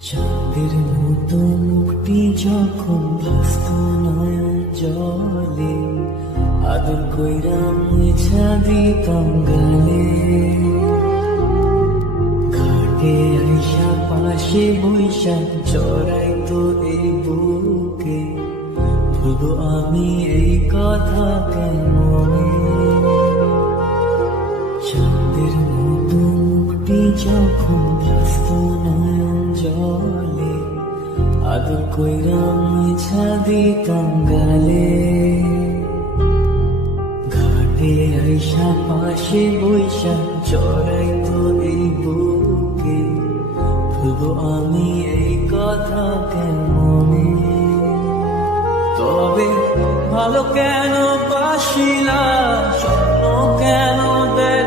চাঁদের মতো মুক্তি যখন ভাসত নয়ন জলে, আদর কইরা মুছা দিতাম গালে। ঘাটে আইসা পাশে বৈশা জড়াইতো এই বুকে, ভুলবো আমি এই কথা কেমনে। চাঁদের মতো মুক্তি যখন ভাসত নয়ন জলে, আদর কইরা মুছা দিতাম গালে। ঘাটে আইসা পাশে বৈশা জড়াইতো এই বুকে, ভুলবো আমি এই কথা কেমনে। তবে ভালো কেন বাসিলা, স্বপ্ন কেন দেখ